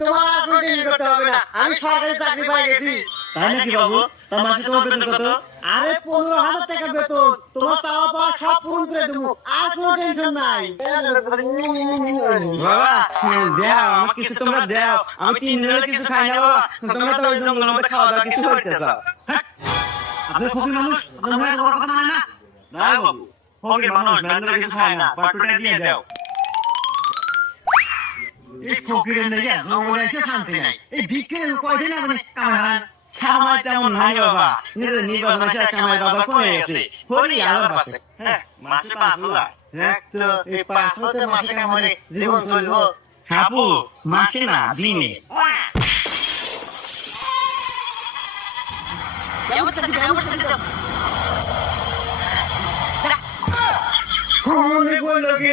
তোমার আর কোনো টেনশন করতে হবে না, আমি সরকারি চাকরি পেয়ে গেছি। তাই নাকি বাবু? তা মাসে তোমার বেতন কত? আরে 15,000 টাকা বেতন, তোমার চাওয়া পাওয়া সব পূরণ করে দেবো, আর কোনো টেনশন নাই। বাবা দাও আমাকে কিছু, তোমরা দাও, আমি 3 দিন হলে কিছু খাই না বাবা। তোমরা তো ওই জঙ্গলের মধ্যে খাওয়া দাওয়া কিছু করতেছ। আপনি ফকির মানুষ, আপনার বড় কথা মানে না। না বাবু, ফকির মানুষ বেতন কিছু খায় না, পাটুটা দিয়ে দাও। এই ফকিরের নেই জঙ্গলে এসে শান্তি নাই, এই ভিক্ষের কয়দিন আপনি কামাই খামাই তেমন নাই বাবা, নিজের নির্বাচন এসে কামাই বাবা কমে গেছে, হরি আলার পাশে। হ্যাঁ, মাসে 5,000। তো এই 500 মাসে কামাই জীবন চলবো। হাপু মাসে না দিনে। বললো কি